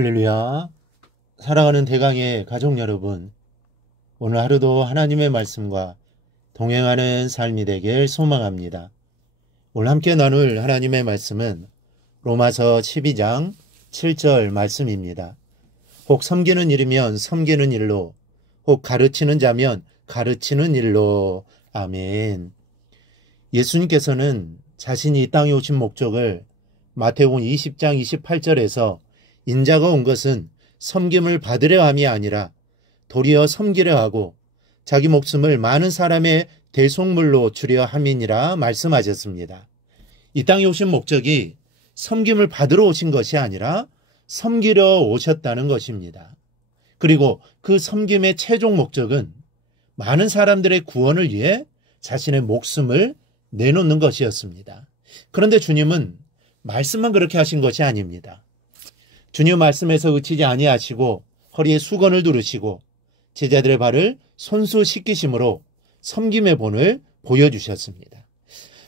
할렐루야. 사랑하는 대강의 가족 여러분, 오늘 하루도 하나님의 말씀과 동행하는 삶이 되길 소망합니다. 오늘 함께 나눌 하나님의 말씀은 로마서 12장 7절 말씀입니다. 혹 섬기는 일이면 섬기는 일로, 혹 가르치는 자면 가르치는 일로. 아멘. 예수님께서는 자신이 이 땅에 오신 목적을 마태복음 20장 28절에서 인자가 온 것은 섬김을 받으려 함이 아니라 도리어 섬기려 하고 자기 목숨을 많은 사람의 대속물로 주려 함이니라 말씀하셨습니다. 이 땅에 오신 목적이 섬김을 받으러 오신 것이 아니라 섬기려 오셨다는 것입니다. 그리고 그 섬김의 최종 목적은 많은 사람들의 구원을 위해 자신의 목숨을 내놓는 것이었습니다. 그런데 주님은 말씀만 그렇게 하신 것이 아닙니다. 주님 말씀에서 그치지 아니하시고 허리에 수건을 두르시고 제자들의 발을 손수 씻기심으로 섬김의 본을 보여주셨습니다.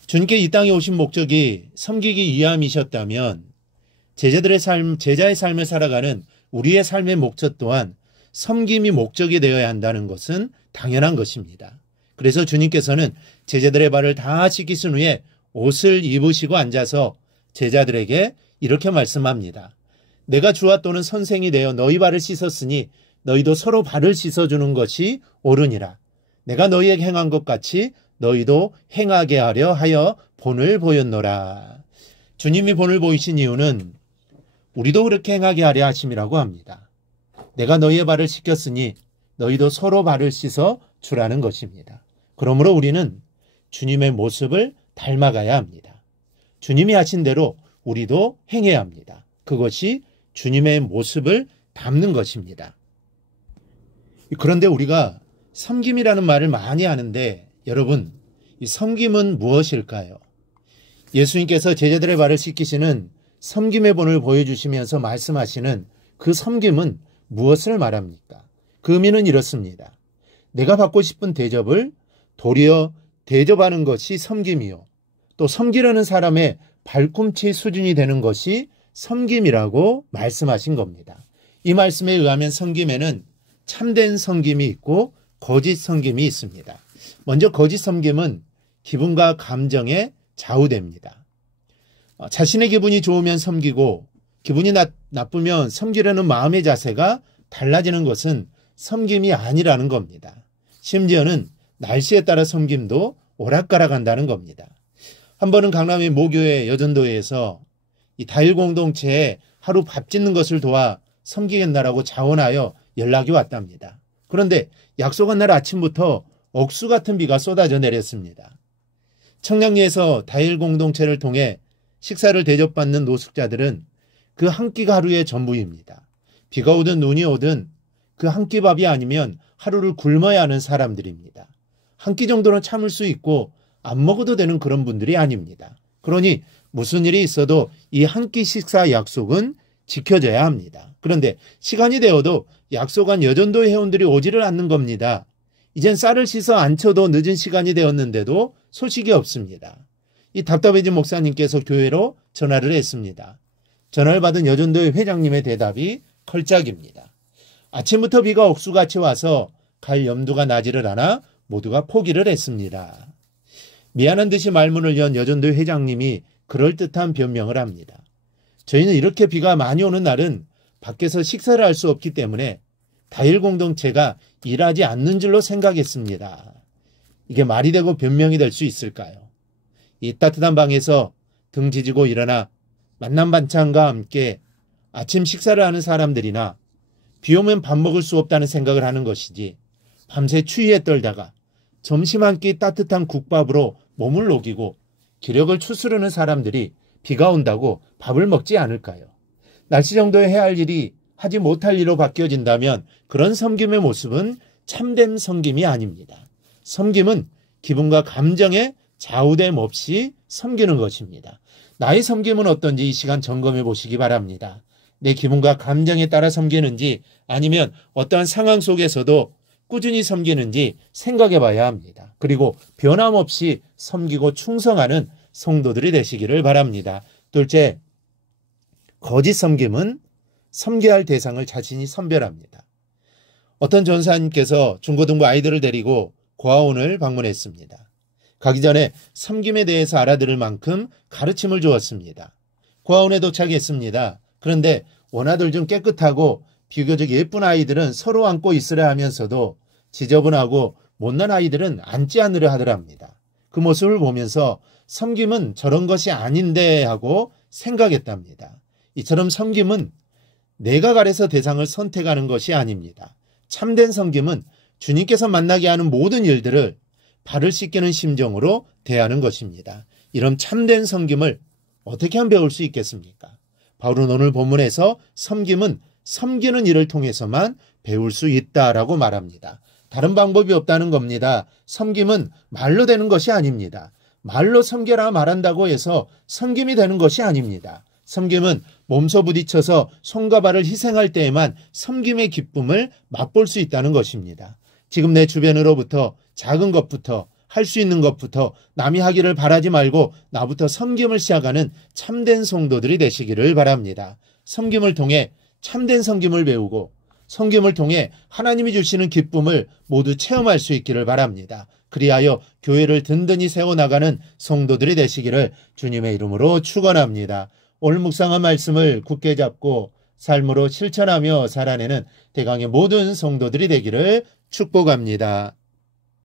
주님께 이 땅에 오신 목적이 섬기기 위함이셨다면 제자의 삶을 살아가는 우리의 삶의 목적 또한 섬김이 목적이 되어야 한다는 것은 당연한 것입니다. 그래서 주님께서는 제자들의 발을 다 씻기신 후에 옷을 입으시고 앉아서 제자들에게 이렇게 말씀합니다. 내가 주와 또는 선생이 되어 너희 발을 씻었으니 너희도 서로 발을 씻어주는 것이 옳으니라. 내가 너희에게 행한 것 같이 너희도 행하게 하려 하여 본을 보였노라. 주님이 본을 보이신 이유는 우리도 그렇게 행하게 하려 하심이라고 합니다. 내가 너희의 발을 씻겼으니 너희도 서로 발을 씻어 주라는 것입니다. 그러므로 우리는 주님의 모습을 닮아가야 합니다. 주님이 하신 대로 우리도 행해야 합니다. 그것이 주님의 모습을 담는 것입니다. 그런데 우리가 섬김이라는 말을 많이 하는데 여러분, 이 섬김은 무엇일까요? 예수님께서 제자들의 발을 씻기시는 섬김의 본을 보여주시면서 말씀하시는 그 섬김은 무엇을 말합니까? 그 의미는 이렇습니다. 내가 받고 싶은 대접을 도리어 대접하는 것이 섬김이요. 또 섬기려는 사람의 발꿈치 수준이 되는 것이 섬김이라고 말씀하신 겁니다. 이 말씀에 의하면 섬김에는 참된 섬김이 있고 거짓 섬김이 있습니다. 먼저 거짓 섬김은 기분과 감정에 좌우됩니다. 자신의 기분이 좋으면 섬기고 기분이 나쁘면 섬기려는 마음의 자세가 달라지는 것은 섬김이 아니라는 겁니다. 심지어는 날씨에 따라 섬김도 오락가락한다는 겁니다. 한 번은 강남의 모교회 여전도회에서 이 다일 공동체에 하루 밥 짓는 것을 도와 섬기겠나라고 자원하여 연락이 왔답니다. 그런데 약속한 날 아침부터 억수 같은 비가 쏟아져 내렸습니다. 청량리에서 다일 공동체를 통해 식사를 대접받는 노숙자들은 그 한 끼가 하루의 전부입니다. 비가 오든 눈이 오든 그 한 끼 밥이 아니면 하루를 굶어야 하는 사람들입니다. 한 끼 정도는 참을 수 있고 안 먹어도 되는 그런 분들이 아닙니다. 그러니 무슨 일이 있어도 이 한 끼 식사 약속은 지켜져야 합니다. 그런데 시간이 되어도 약속한 여전도 회원들이 오지를 않는 겁니다. 이젠 쌀을 씻어 안쳐도 늦은 시간이 되었는데도 소식이 없습니다. 이 답답해진 목사님께서 교회로 전화를 했습니다. 전화를 받은 여전도회 회장님의 대답이 걸작입니다. 아침부터 비가 억수같이 와서 갈 염두가 나지를 않아 모두가 포기를 했습니다. 미안한 듯이 말문을 연 여전도회 회장님이 그럴듯한 변명을 합니다. 저희는 이렇게 비가 많이 오는 날은 밖에서 식사를 할 수 없기 때문에 다일 공동체가 일하지 않는 줄로 생각했습니다. 이게 말이 되고 변명이 될 수 있을까요? 이 따뜻한 방에서 등 지지고 일어나 만난 반찬과 함께 아침 식사를 하는 사람들이나 비 오면 밥 먹을 수 없다는 생각을 하는 것이지 밤새 추위에 떨다가 점심 한 끼 따뜻한 국밥으로 몸을 녹이고 기력을 추스르는 사람들이 비가 온다고 밥을 먹지 않을까요? 날씨 정도에 해야 할 일이 하지 못할 일로 바뀌어진다면 그런 섬김의 모습은 참된 섬김이 아닙니다. 섬김은 기분과 감정에 좌우됨 없이 섬기는 것입니다. 나의 섬김은 어떤지 이 시간 점검해 보시기 바랍니다. 내 기분과 감정에 따라 섬기는지 아니면 어떠한 상황 속에서도 꾸준히 섬기는지 생각해 봐야 합니다. 그리고 변함없이 섬기고 충성하는 성도들이 되시기를 바랍니다. 둘째, 거짓 섬김은 섬겨야 할 대상을 자신이 선별합니다. 어떤 전사님께서 중고등부 아이들을 데리고 고아원을 방문했습니다. 가기 전에 섬김에 대해서 알아들을 만큼 가르침을 주었습니다. 고아원에 도착했습니다. 그런데 원아들 중 깨끗하고 비교적 예쁜 아이들은 서로 안고 있으려 하면서도 지저분하고 못난 아이들은 앉지 않으려 하더랍니다. 그 모습을 보면서 섬김은 저런 것이 아닌데 하고 생각했답니다. 이처럼 섬김은 내가 가려서 대상을 선택하는 것이 아닙니다. 참된 섬김은 주님께서 만나게 하는 모든 일들을 발을 씻기는 심정으로 대하는 것입니다. 이런 참된 섬김을 어떻게 하면 배울 수 있겠습니까? 바울은 오늘 본문에서 섬김은 섬기는 일을 통해서만 배울 수 있다라고 말합니다. 다른 방법이 없다는 겁니다. 섬김은 말로 되는 것이 아닙니다. 말로 섬겨라 말한다고 해서 섬김이 되는 것이 아닙니다. 섬김은 몸소 부딪혀서 손과 발을 희생할 때에만 섬김의 기쁨을 맛볼 수 있다는 것입니다. 지금 내 주변으로부터 작은 것부터 할 수 있는 것부터 남이 하기를 바라지 말고 나부터 섬김을 시작하는 참된 성도들이 되시기를 바랍니다. 섬김을 통해 참된 섬김을 배우고 섬김을 통해 하나님이 주시는 기쁨을 모두 체험할 수 있기를 바랍니다. 그리하여 교회를 든든히 세워나가는 성도들이 되시기를 주님의 이름으로 축원합니다. 오늘 묵상한 말씀을 굳게 잡고 삶으로 실천하며 살아내는 대강의 모든 성도들이 되기를 축복합니다.